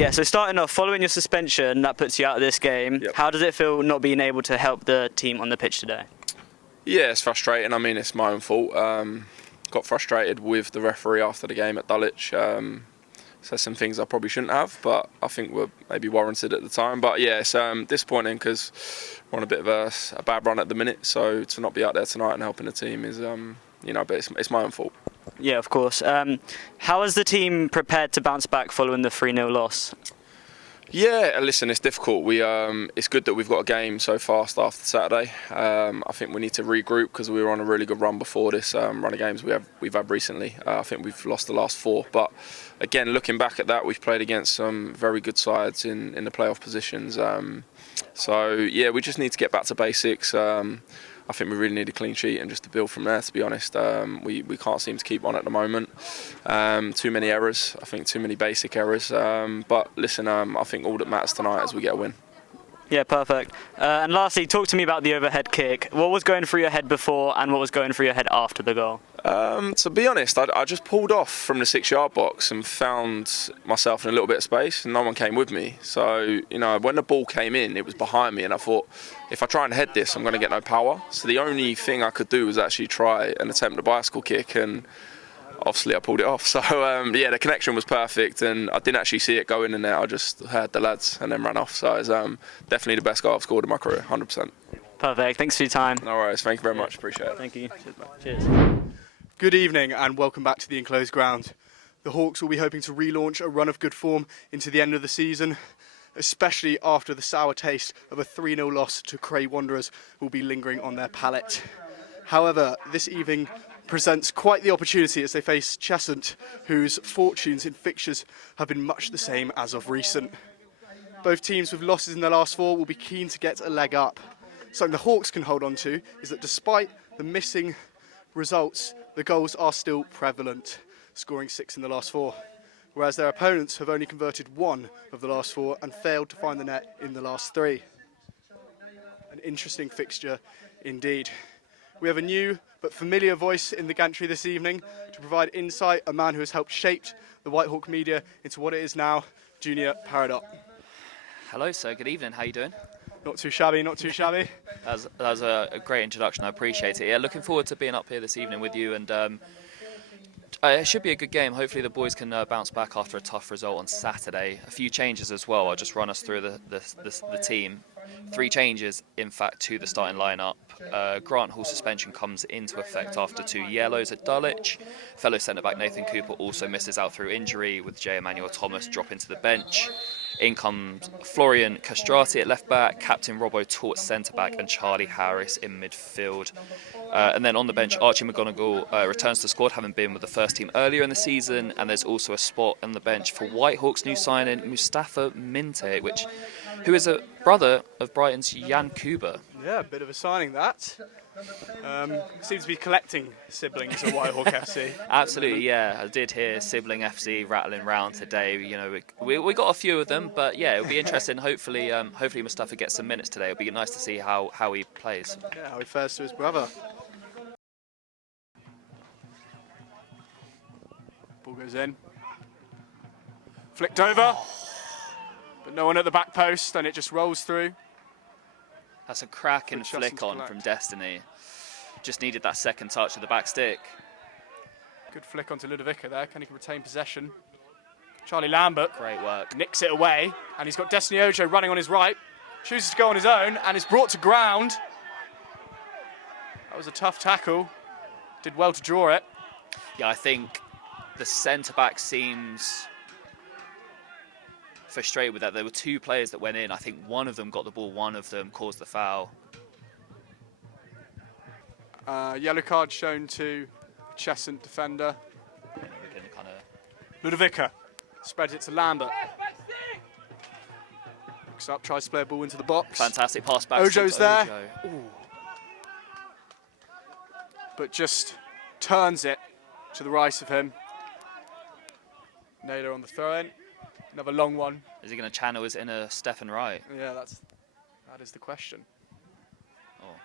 Yeah, so starting off, following your suspension, that puts you out of this game. Yep. How does it feel not being able to help the team on the pitch today? Yeah, it's frustrating. I mean, it's my own fault. Got frustrated with the referee after the game at Dulwich. Said some things I probably shouldn't have, but I think were maybe warranted at the time. But yeah, it's disappointing because we're on a bit of a bad run at the minute. So to not be out there tonight and helping the team is, but it's my own fault. Yeah, of course. How has the team prepared to bounce back following the 3-0 loss? Yeah, listen, it's difficult. It's good that we've got a game so fast after Saturday. I think we need to regroup because we were on a really good run before this run of games we've had recently. I think we've lost the last 4. But again, looking back at that, we've played against some very good sides in the playoff positions. So yeah, we just need to get back to basics. I think we really need a clean sheet and just to build from there, to be honest. We can't seem to keep on at the moment. Too many errors, I think too many basic errors. But listen, I think all that matters tonight is we get a win. Yeah, perfect. And lastly, talk to me about the overhead kick. What was going through your head before and what was going through your head after the goal? To be honest, I just pulled off from the 6-yard box and found myself in a little bit of space and no one came with me. So, when the ball came in, it was behind me and I thought, if I try and head this, I'm going to get no power. So the only thing I could do was actually try and attempt a bicycle kick, and obviously I pulled it off. So the connection was perfect and I didn't actually see it go in there. I just heard the lads and then ran off. So it's definitely the best goal I've scored in my career, 100%. Perfect. Thanks for your time. No worries. Thank you very much. Appreciate it. Thank you. Cheers. Good evening and welcome back to the enclosed ground. The Hawks will be hoping to relaunch a run of good form into the end of the season, especially after the sour taste of a 3-0 loss to Cray Wanderers will be lingering on their palate. However, this evening presents quite the opportunity as they face Cheshunt, whose fortunes in fixtures have been much the same as of recent. Both teams with losses in their last 4 will be keen to get a leg up. Something the Hawks can hold on to is that despite the missing results, the goals are still prevalent, scoring 6 in the last 4, whereas their opponents have only converted 1 of the last 4 and failed to find the net in the last 3. An interesting fixture indeed. We have a new but familiar voice in the gantry this evening to provide insight, a man who has helped shape the Whitehawk media into what it is now, Junior Paradot. Hello, sir. Good evening. How are you doing? Not too shabby, not too shabby. That was a great introduction. I appreciate it. Yeah, looking forward to being up here this evening with you, and it should be a good game. Hopefully the boys can bounce back after a tough result on Saturday. A few changes as well. I'll just run us through the team. 3 changes, in fact, to the starting lineup. Grant Hall's suspension comes into effect after 2 yellows at Dulwich. Fellow centre-back Nathan Cooper also misses out through injury, with J. Emmanuel Thomas dropping to the bench. In comes Florian Castrati at left-back, Captain Robbo Taut centre-back, and Charlie Harris in midfield. And then on the bench, Archie McGonigal returns to the squad, having been with the first team earlier in the season. And there's also a spot on the bench for Whitehawk's new signing, Mustafa Minte, who is a brother of Brighton's Jan Kuba. Yeah, a bit of a signing that. Seems to be collecting siblings at Whitehawk FC. Absolutely, yeah. I did hear sibling FC rattling round today. We got a few of them, but yeah, it'll be interesting. Hopefully Mustafa gets some minutes today. It'll be nice to see how he plays. Yeah, how he fares to his brother. Ball goes in. Flicked over. But no one at the back post, and it just rolls through. That's a cracking flick on from Destiny. Just needed that second touch of the back stick. Good flick onto Ludovica there. Can he retain possession? Charlie Lambert. Great work. Nicks it away, and he's got Destiny Ojo running on his right. Chooses to go on his own, and is brought to ground. That was a tough tackle. Did well to draw it. Yeah, I think the centre-back seems frustrated with that. There were 2 players that went in. I think one of them got the ball, one of them caused the foul. Yellow card shown to Cheshunt defender. Ludovica spreads it to Lambert. Looks up, tries to play a ball into the box. Fantastic pass back. Ojo's there. Ojo. But just turns it to the right of him. Naylor on the throw-in. Another long one. Is he going to channel his inner Stefan Wright? Yeah, that is the question. Oh.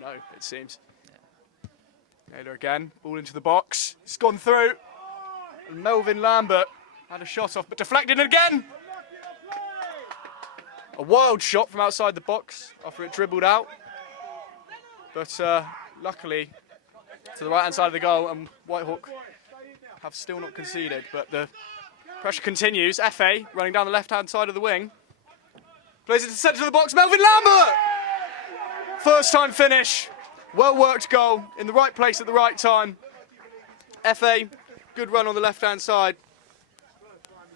No, it seems. Yeah. Naylor again, ball into the box. It's gone through. And Melvin Lambert had a shot off, but deflected again. A wild shot from outside the box after it dribbled out. But luckily to the right-hand side of the goal, and Whitehawk have still not conceded. But the pressure continues. FA running down the left-hand side of the wing. Plays it to the centre of the box. Melvin Lambert! First time finish. Well-worked goal in the right place at the right time. FA, good run on the left-hand side.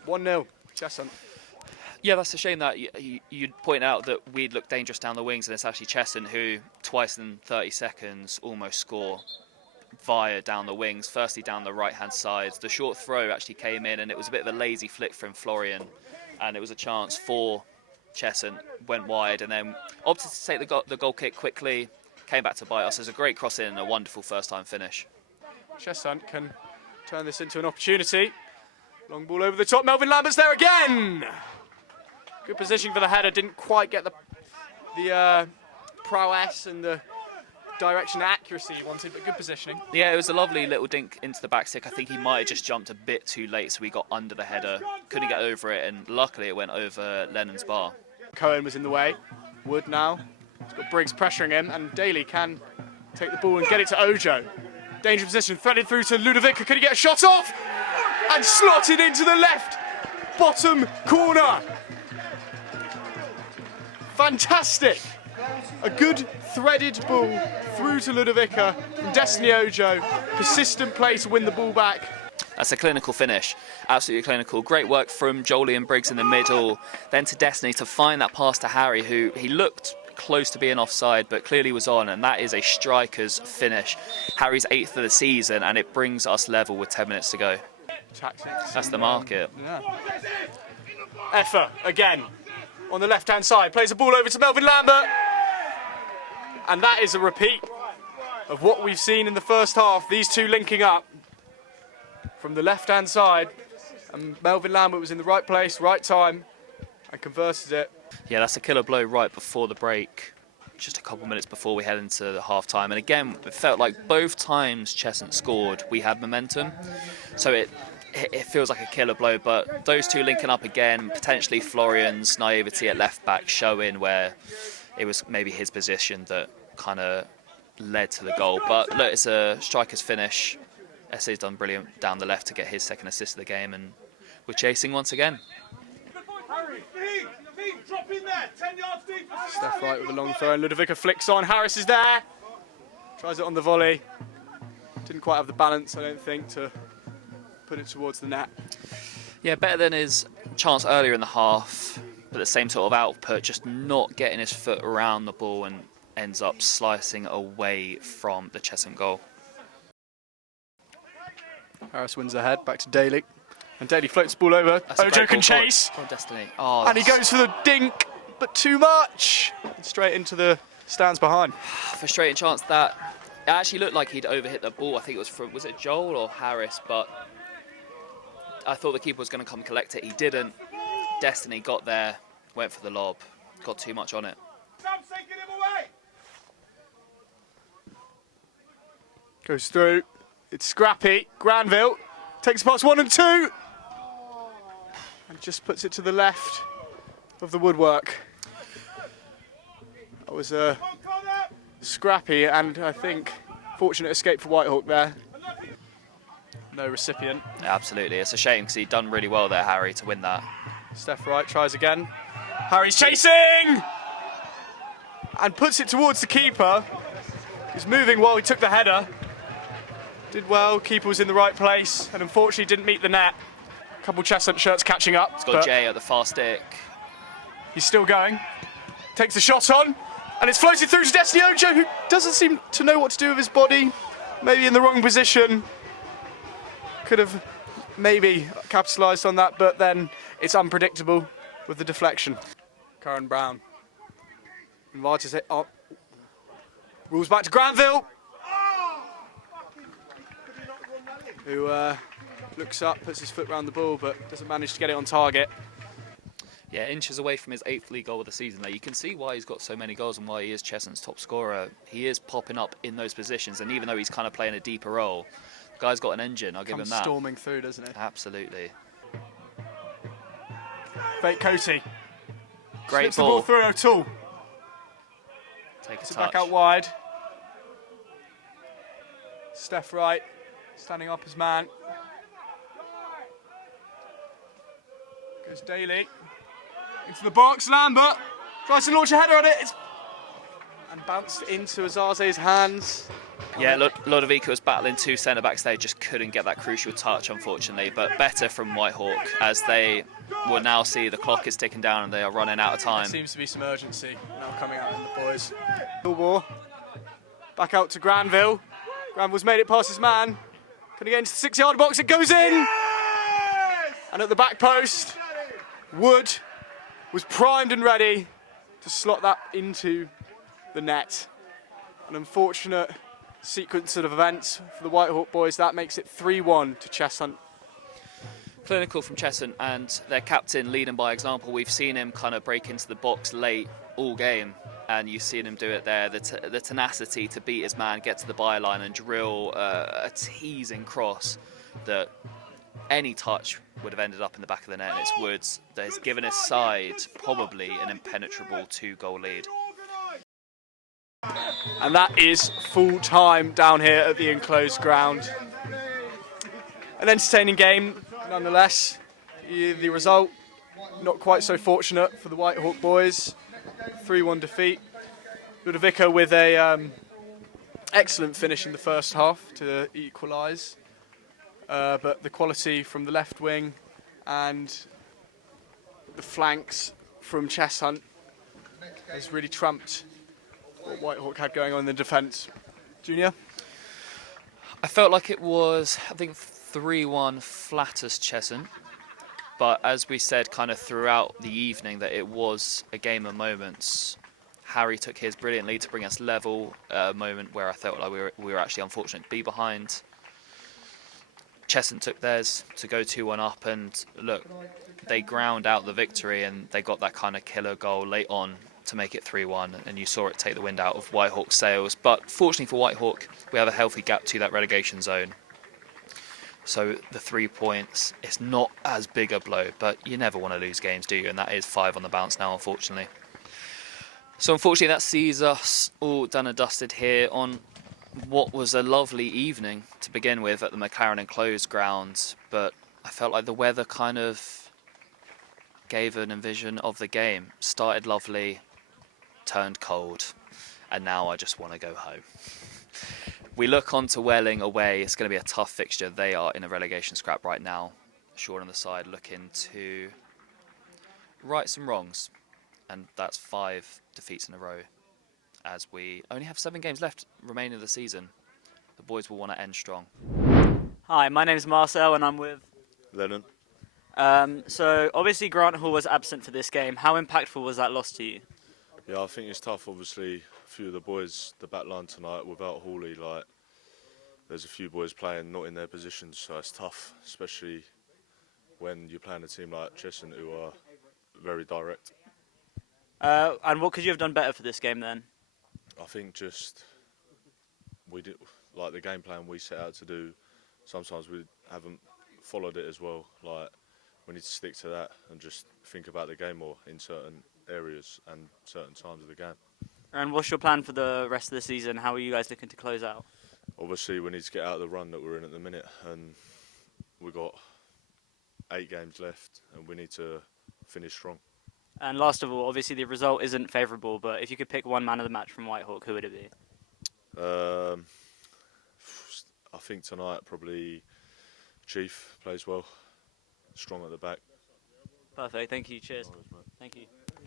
1-0. Cheshunt. Yeah, that's a shame that you'd point out that we'd look dangerous down the wings, and it's actually Cheshunt who, twice in 30 seconds, almost score via down the wings. Firstly, down the right-hand side. The short throw actually came in, and it was a bit of a lazy flick from Florian, and it was a chance for Cheshunt, went wide, and then opted to take the goal kick quickly, came back to bite us. It was a great cross in and a wonderful first-time finish. Cheshunt can turn this into an opportunity. Long ball over the top. Melvin Lambert's there again. Good position for the header. Didn't quite get the prowess and the direction and accuracy he wanted, but good positioning. Yeah, it was a lovely little dink into the back stick. I think he might have just jumped a bit too late, so we got under the header. Couldn't get over it, and luckily it went over Lennon's bar. Cohen was in the way. Wood now. He's got Briggs pressuring him, and Daly can take the ball and get it to Ojo. Danger position, threaded through to Ludovica. Could he get a shot off? And slotted into the left bottom corner. Fantastic. A good threaded ball through to Ludovica from Destiny Ojo. Persistent play to win the ball back. That's a clinical finish, absolutely clinical. Great work from Jolie and Briggs in the middle, then to Destiny to find that pass to Harry, who he looked close to being offside, but clearly was on, and that is a striker's finish. Harry's 8th of the season, and it brings us level with 10 minutes to go. Tactics. That's the market. Yeah. Effa again on the left-hand side, plays the ball over to Melvin Lambert, and that is a repeat of what we've seen in the first half. These two linking up from the left-hand side, and Melvin Lambert was in the right place, right time, and converted it. Yeah, that's a killer blow right before the break, just a couple minutes before we head into the half-time. And again, it felt like both times Cheshunt scored, we had momentum. So it feels like a killer blow, but those two linking up again, potentially Florian's naivety at left-back showing where it was maybe his position that kind of led to the goal. But look, it's a striker's finish. SA's done brilliant down the left to get his second assist of the game, and we're chasing once again. Steph right with a long throw, and Ludovica flicks on. Harris is there. Tries it on the volley. Didn't quite have the balance, I don't think, to put it towards the net. Yeah, better than his chance earlier in the half, but the same sort of output, just not getting his foot around the ball and ends up slicing away from the Cheshunt goal. Harris wins the head, back to Daly. And Daly floats the ball over. That's Ojo can chase. Oh, Destiny. Oh, And he goes for the dink, but too much. And straight into the stands behind. Frustrating chance that it actually looked like he'd overhit the ball. I think it was from, was it Joel or Harris? But I thought the keeper was going to come collect it. He didn't. Destiny got there, went for the lob, got too much on it. Goes through. It's scrappy. Granville takes past 1 and 2. And just puts it to the left of the woodwork. That was a scrappy and I think fortunate escape for Whitehawk there. No recipient. Yeah, absolutely. It's a shame because he'd done really well there, Harry, to win that. Steph Wright tries again. Harry's chasing! And puts it towards the keeper. He's moving while he took the header. Did well, keeper was in the right place, and unfortunately didn't meet the net. A couple Cheshunt shirts catching up. He's got Jay at the far stick. He's still going. Takes the shot on, and it's floated through to Destiny Ojo, who doesn't seem to know what to do with his body. Maybe in the wrong position. Could have maybe capitalised on that, but then it's unpredictable with the deflection. Karen Brown invites it up. Rules back to Granville, who looks up, puts his foot round the ball, but doesn't manage to get it on target. Yeah, inches away from his 8th league goal of the season there. You can see why he's got so many goals and why he is Cheshunt's top scorer. He is popping up in those positions, and even though he's kind of playing a deeper role, the guy's got an engine, I'll give him that. Storming through, doesn't it? Absolutely. Fake Coty. Great Slips the ball ball. through O'Toole. Take a It's touch. back out wide. Steph Wright standing up as man. Goes Daly. Into the box, Lambert. Tries to launch a header at it. And bounced into Azaze's hands. Yeah, Lodovica was battling two centre-backs. They just couldn't get that crucial touch, unfortunately. But better from Whitehawk, as they will now see the clock is ticking down and they are running out of time. There seems to be some urgency now coming out in the boys. War. Back out to Granville. Granville's made it past his man. Can he get into the 6-yard box? It goes in! And at the back post, Wood was primed and ready to slot that into the net. An unfortunate sequence of events for the Whitehawk boys. That makes it 3-1 to Cheshunt. Clinical from Cheshunt, and their captain leading by example. We've seen him kind of break into the box late all game, and you've seen him do it there. The tenacity to beat his man, get to the byline and drill a teasing cross that any touch would have ended up in the back of the net. And it's Woods that has given his side probably an impenetrable 2-goal lead. And that is full time down here at the enclosed ground. An entertaining game, nonetheless. The result, not quite so fortunate for the Whitehawk boys. 3-1 defeat. Ludovica with a excellent finish in the first half to equalise. But the quality from the left wing and the flanks from Cheshunt has really trumped what Whitehawk had going on in the defence. Junior? I felt like it was, I think, 3-1 flattest Cheshunt. But as we said kind of throughout the evening, that it was a game of moments. Harry took his brilliantly to bring us level, a moment where I felt like we were actually unfortunate to be behind. Cheshunt took theirs to go 2-1 up, and look, they ground out the victory and they got that kind of killer goal late on to make it 3-1, and you saw it take the wind out of Whitehawk's sails. But fortunately for Whitehawk, we have a healthy gap to that relegation zone. So the 3 points, it's not as big a blow, but you never want to lose games, do you? And that is 5 on the bounce now, unfortunately. So unfortunately that sees us all done and dusted here on what was a lovely evening to begin with at the McLaren enclosed ground, but I felt like the weather kind of gave an envision of the game. Started lovely, turned cold, and now I just want to go home. We look on to Welling away. It's going to be a tough fixture. They are in a relegation scrap right now. Sean on the side looking to right some wrongs, and that's 5 defeats in a row. As we only have 7 games left remaining of the season, the boys will want to end strong. Hi, my name is Marcel and I'm with Lennon. So obviously Grant Hall was absent for this game. How impactful was that loss to you? Yeah, I think it's tough. Obviously, a few of the boys, the back line tonight, without Hawley, like there's a few boys playing not in their positions, so it's tough, especially when you're playing a team like Cheshunt who are very direct. And what could you have done better for this game then? I think just we did like the game plan we set out to do. Sometimes we haven't followed it as well. Like we need to stick to that and just think about the game more in certain areas and certain times of the game. And what's your plan for the rest of the season? How are you guys looking to close out? Obviously, we need to get out of the run that we're in at the minute, and we've got 8 games left, and we need to finish strong. And last of all, obviously the result isn't favourable, but if you could pick one man of the match from Whitehawk, who would it be? I think tonight probably Chief plays well, strong at the back. Perfect, thank you, cheers. Thank you.